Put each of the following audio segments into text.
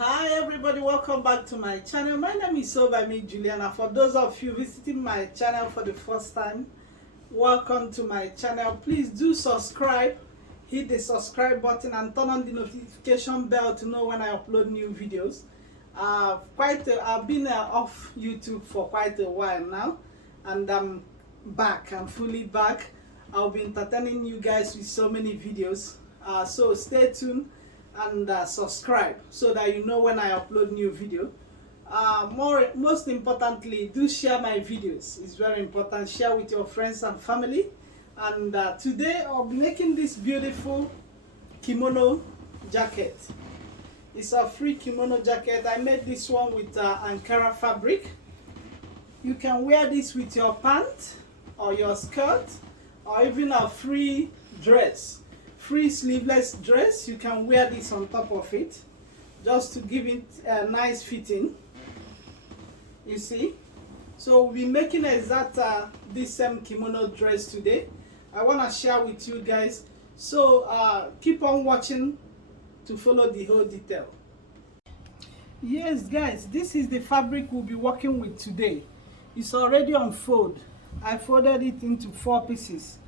Hi everybody, welcome back to my channel. My name is me Juliana. For those of you visiting my channel for the first time, welcome to my channel. Please do subscribe, hit the subscribe button and turn on the notification bell to know when I upload new videos. I've been off YouTube for quite a while now, and I'm back. I'm fully back. I'll be entertaining you guys with so many videos. So stay tuned and subscribe so that you know when I upload new video. Most importantly, do share my videos. It's very important. Share with your friends and family. And today I'll be making this beautiful kimono jacket. It's a free kimono jacket. I made this one with Ankara fabric. You can wear this with your pants or your skirt, or even a free dress, free sleeveless dress. You can wear this on top of it just to give it a nice fitting, you see. So we'll be making exact this same kimono dress today. I want to share with you guys, so keep on watching to follow the whole detail. Yes guys, this is the fabric we'll be working with today. It's already on fold. I folded it into 4 pieces.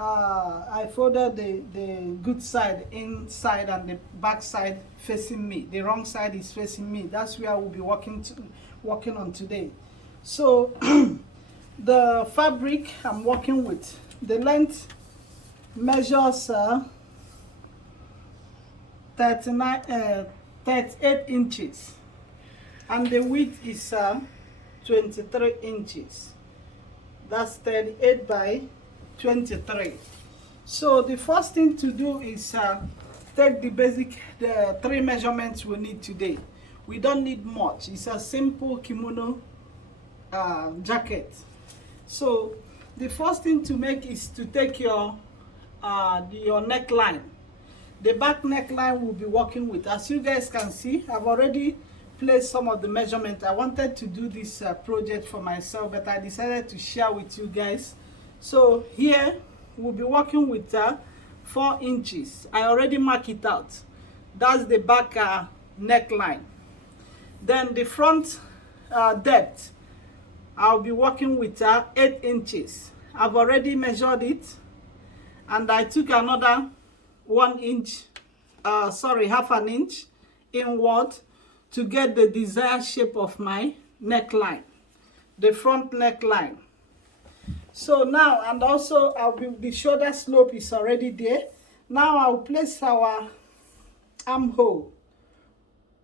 I folded the good side inside and the back side facing me. The wrong side is facing me. That's where we'll be working on today. So the fabric I'm working with, the length measures 38 inches, and the width is 23 inches. That's 38 by 23. So the first thing to do is take the 3 measurements we need today. We don't need much. It's a simple kimono jacket. So the first thing to make is to take your neckline. The back neckline we'll be working with. As you guys can see, I've already placed some of the measurements. I wanted to do this project for myself, but I decided to share with you guys. So here we'll be working with 4 inches. I already mark it out. That's the back neckline. Then the front depth, I'll be working with 8 inches. I've already measured it, and I took another 1 inch, half an inch inward to get the desired shape of my neckline, the front neckline. So now, and also the shoulder slope is already there. Now I'll place our armhole,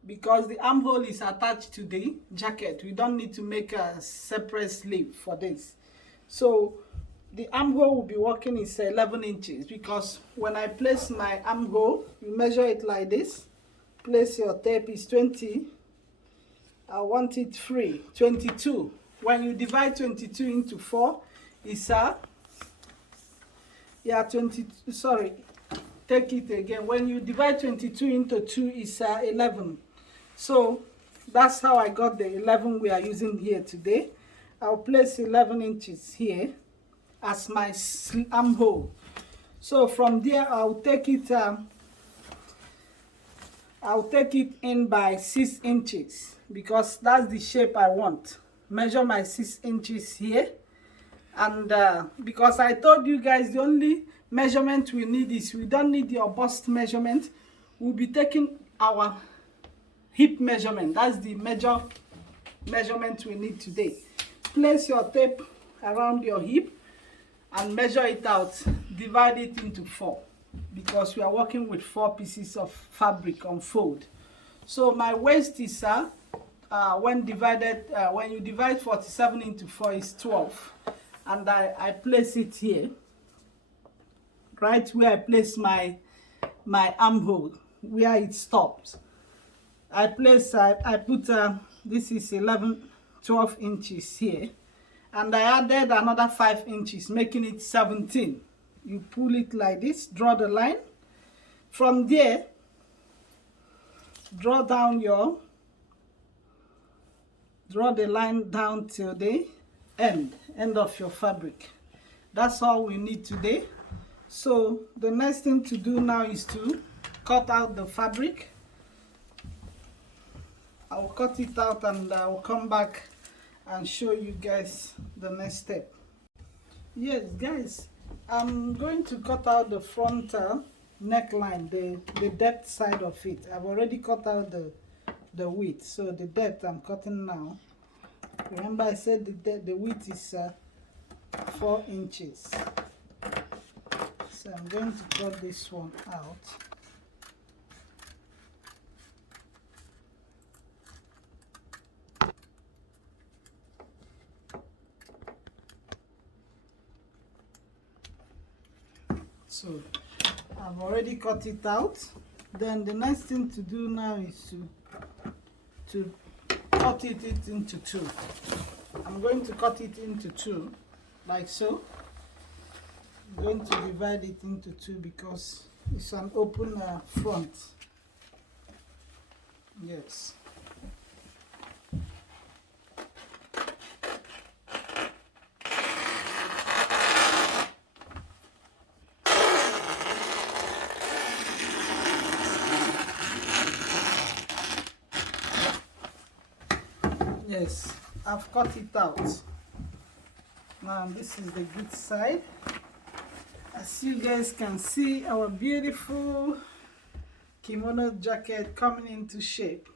because the armhole is attached to the jacket. We don't need to make a separate sleeve for this. So the armhole will be working is 11 inches, because when I place my armhole, you measure it like this. Place your tape is 20. I want it free, 22. When you divide 22 into 4, it's 22. Sorry, take it again. When you divide 22 into 2, it's 11. So that's how I got the 11 we are using here today. I'll place 11 inches here as my armhole. So from there, I'll take it in by 6 inches, because that's the shape I want. Measure my 6 inches here. And because I told you guys the only measurement we need is, we don't need your bust measurement. We'll be taking our hip measurement. That's the measurement we need today. Place your tape around your hip and measure it out. Divide it into 4, because we are working with 4 pieces of fabric on fold. So my waist is when you divide 47 into 4 is 12. And I place it here, right where I place my armhole, where it stops. I put this is 12 inches here, and I added another 5 inches, making it 17. You pull it like this, draw the line. From there, draw the line down till the end of your fabric. That's all we need today. So the next thing to do now is to cut out the fabric. I'll cut it out and I'll come back and show you guys the next step. Yes guys, I'm going to cut out the frontal neckline, the depth side of it. I've already cut out the width, so the depth I'm cutting now. Remember I said the width is 4 inches. So I'm going to cut this one out. So I've already cut it out. Then the next thing to do now is to cut it into two. I'm going to cut it into two, like so. I'm going to divide it into two because it's an open front. Yes. Yes, I've cut it out. Now this is the good side. As you guys can see, our beautiful kimono jacket coming into shape.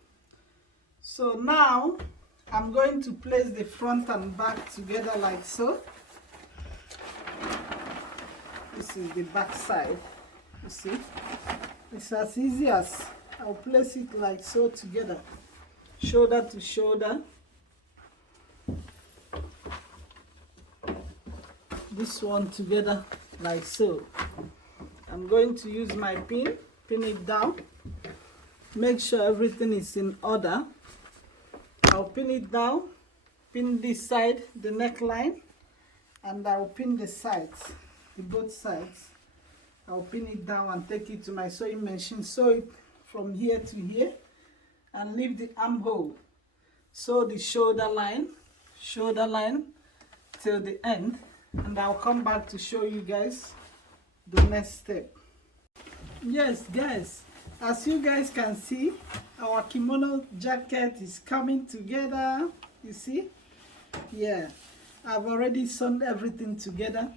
So now I'm going to place the front and back together like so. This is the back side. You see, it's as easy as I'll place it like so together, shoulder to shoulder. This one together like so. I'm going to use my pin it down, make sure everything is in order. I'll pin it down, pin this side, the neckline, and I'll pin the sides, both sides. I'll pin it down and take it to my sewing machine, sew it from here to here, and leave the armhole. Sew the shoulder line till the end, and I'll come back to show you guys the next step. Yes guys, as you guys can see, our kimono jacket is coming together. You see, yeah, I've already sewn everything together,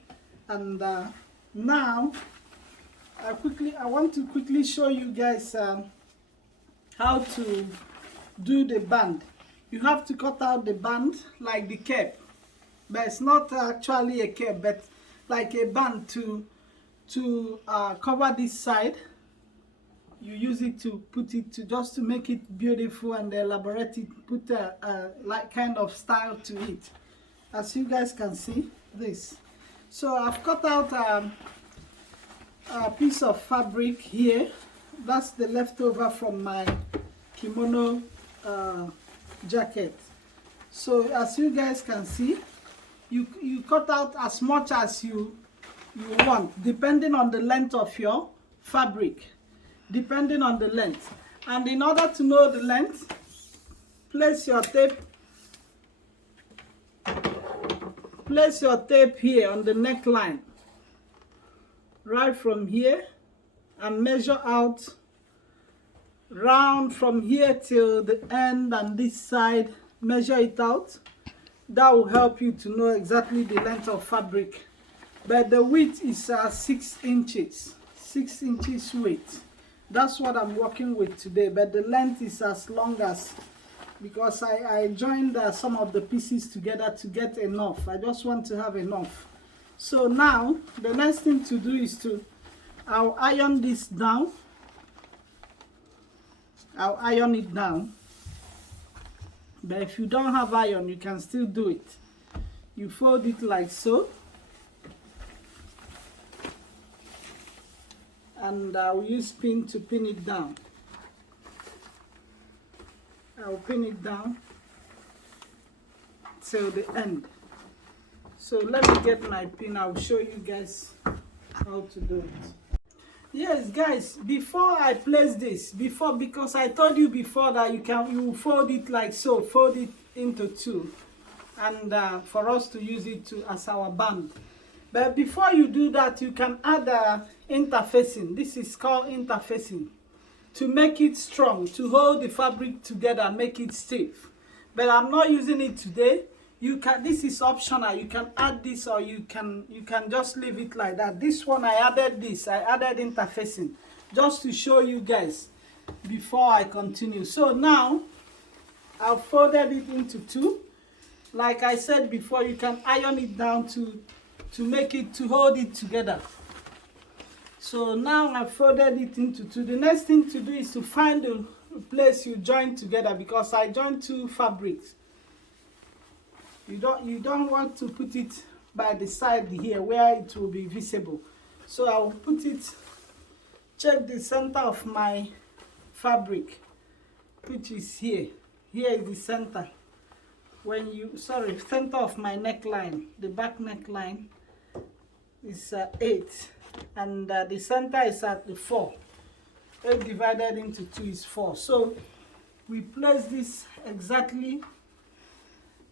and now I want to quickly show you guys how to do the band. You have to cut out the band like the cape, but it's not actually a cape, but like a band to cover this side. You use it to put it to just to make it beautiful and elaborate it, put a like kind of style to it, as you guys can see this. So I've cut out a piece of fabric here. That's the leftover from my kimono jacket. So as you guys can see, you cut out as much as you want, depending on the length of your fabric, depending on the length. And in order to know the length, place your tape here on the neckline, right from here, and measure out round from here till the end, and this side, measure it out. That will help you to know exactly the length of fabric. But the width is 6 inches, 6 inches width. That's what I'm working with today, but the length is as long as, because I joined some of the pieces together to get enough. I just want to have enough. So now the next thing to do is I'll iron this down. I'll iron it down. But if you don't have iron, you can still do it. You fold it like so. And I'll use pin to pin it down. I'll pin it down till the end. So let me get my pin. I'll show you guys how to do it. Yes guys, before I place this, because I told you before that you fold it like so, fold it into two, and for us to use it as our band. But before you do that, you can add interfacing. This is called interfacing. to make it strong, to hold the fabric together, make it stiff. But I'm not using it today. You can, this is optional. You can add this, or you can just leave it like that. This one I added this. I added interfacing just to show you guys before I continue. So now I've folded it into two. Like I said before, you can iron it down to make it, to hold it together. So now I've folded it into two. The next thing to do is to find the place you join together, because I joined two fabrics. You don't want to put it by the side here where it will be visible. So I will put it, check the center of my fabric, which is here. Here is the center. When you, sorry, center of my neckline, the back neckline is 8, and the center is at the 4. 8 divided into 2 is 4. So we place this exactly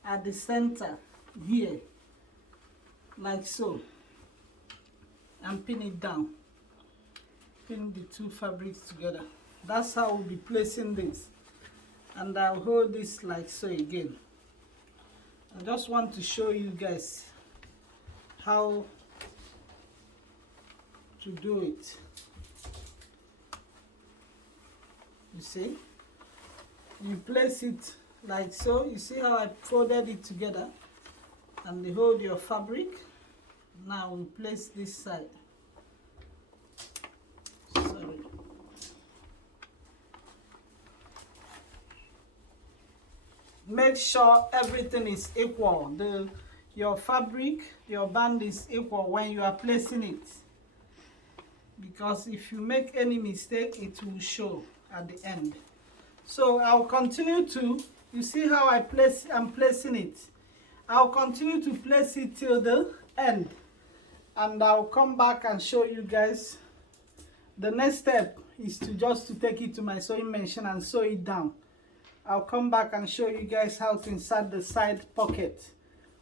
at the center here, like so, and pin it down. Pin the two fabrics together. That's how we'll be placing this. And I'll hold this like so again. I just want to show you guys how to do it. You see, you place it like so. You see how I folded it together, and you hold your fabric. Now we place this side. Sorry. Make sure everything is equal. Your fabric, your band is equal when you are placing it, because if you make any mistake, it will show at the end. So I'll continue to, you see how I'm placing it. I'll continue to place it till the end, and I'll come back and show you guys. The next step is to take it to my sewing machine and sew it down. I'll come back and show you guys how to insert the side pocket.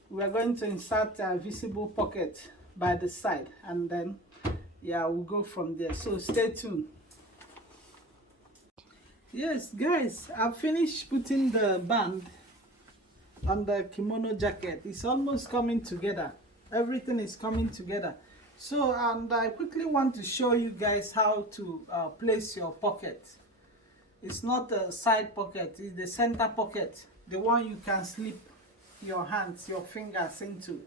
We are going to insert a visible pocket by the side, and then yeah, we'll go from there. So stay tuned. Yes guys, I've finished putting the band on the kimono jacket. It's almost coming together. Everything is coming together. So, and I quickly want to show you guys how to place your pocket. It's not a side pocket, it's the center pocket, the one you can slip your hands, your fingers into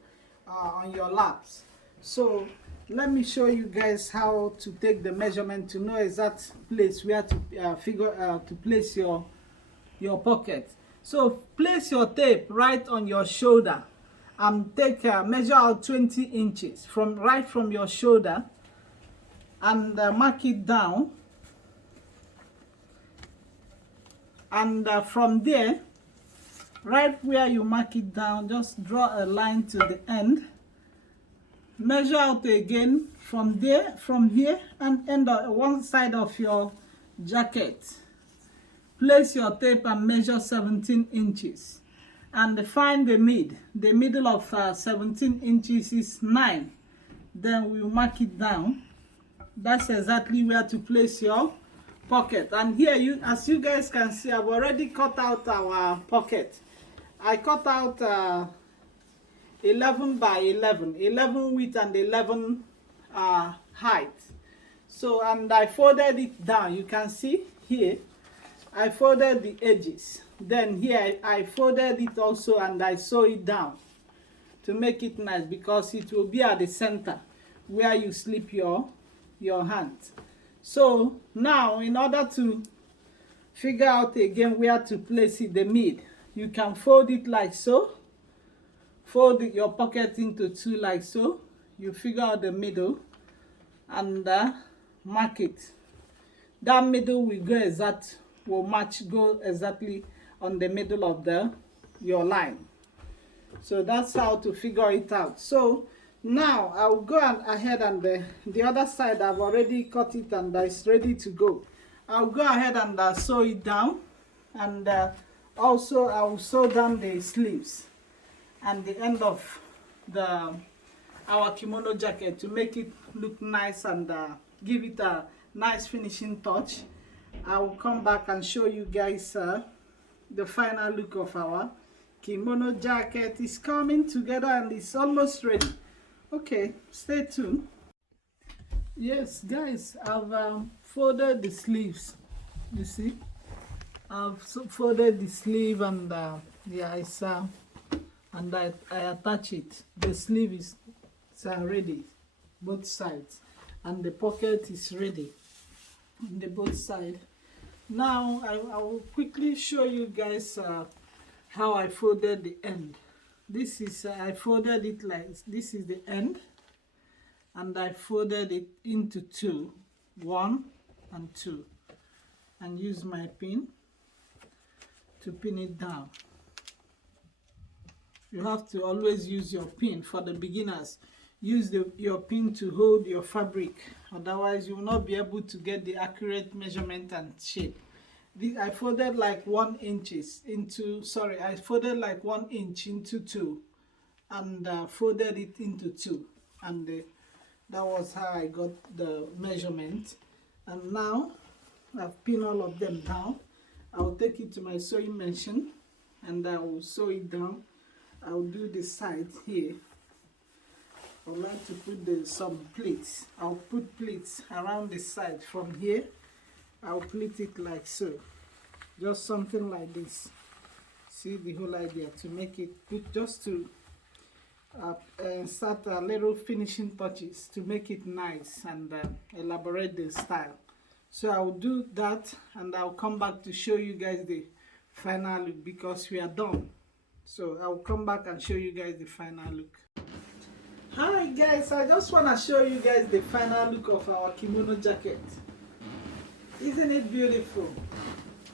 on your laps. So let me show you guys how to take the measurement to know exact place where to to place your pocket. So place your tape right on your shoulder and take measure out 20 inches right from your shoulder, and mark it down. And from there, right where you mark it down, just draw a line to the end. Measure out again from there, from here, and end on one side of your jacket. Place your tape and measure 17 inches. And find the middle of 17 inches is 9. Then we mark it down. That's exactly where to place your pocket. And here, as you guys can see, I've already cut out our pocket. I cut out 11 by 11 width and 11 height. So, and I folded it down. You can see here I folded the edges. Then here I folded it also, and I sew it down to make it nice, because it will be at the center where you slip your hand. So now, in order to figure out again where to place it, the mid, you can fold it like so. Fold your pocket into two like so. You figure out the middle and mark it. That middle will go exactly on the middle of your line. So that's how to figure it out. So now I will go ahead, and the other side I've already cut it and it's ready to go. I'll go ahead and sew it down, and also I will sew down the sleeves and the end of our kimono jacket to make it look nice and give it a nice finishing touch. I will come back and show you guys the final look of our kimono jacket. Is coming together and it's almost ready. Okay, stay tuned. Yes guys, I've folded the sleeves. You see, I've folded the sleeve, and yeah, it's and I attach it. The sleeve is ready, both sides, and the pocket is ready on the both side. Now I will quickly show you guys how I folded the end. This is I folded it like this is the end, and I folded it into two, 1 and 2, and use my pin to pin it down. You have to always use your pin. For the beginners, use your pin to hold your fabric, otherwise you will not be able to get the accurate measurement and shape. I folded like 1 inch into, sorry, I folded like 1 inch into 2, and folded it into 2, and that was how I got the measurement. And now I've pinned all of them down. I will take it to my sewing machine and I will sew it down. I will do the side here. I would like to put some pleats. I'll put pleats around the side. From here, I'll pleat it like so. Just something like this. See the whole idea, to make it put, just to start a little finishing touches to make it nice and elaborate the style. So I'll do that and I'll come back to show you guys the final look, because we are done. So I'll come back and show you guys the final look. Hi guys, I just want to show you guys the final look of our kimono jacket. Isn't it beautiful?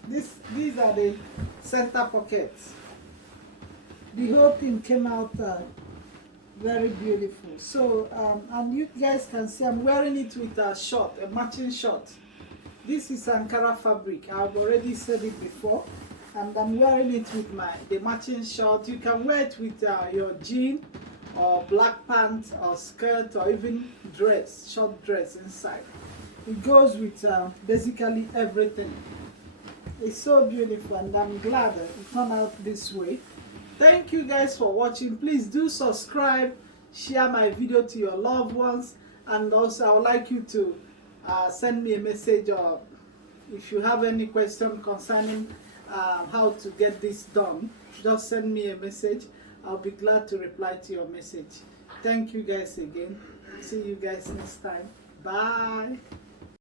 These are the center pockets. The whole thing came out very beautiful. So and you guys can see I'm wearing it with a short, a matching short. This is Ankara fabric. I've already said it before, and I'm wearing it with the matching short. You can wear it with your jean or black pants or skirt, or even dress, short dress inside. It goes with basically everything. It's so beautiful, and I'm glad that it turned out this way. Thank you guys for watching. Please do subscribe, share my video to your loved ones, and also I would like you to send me a message, or if you have any question concerning how to get this done, just send me a message. I'll be glad to reply to your message. Thank you guys again. See you guys next time. Bye.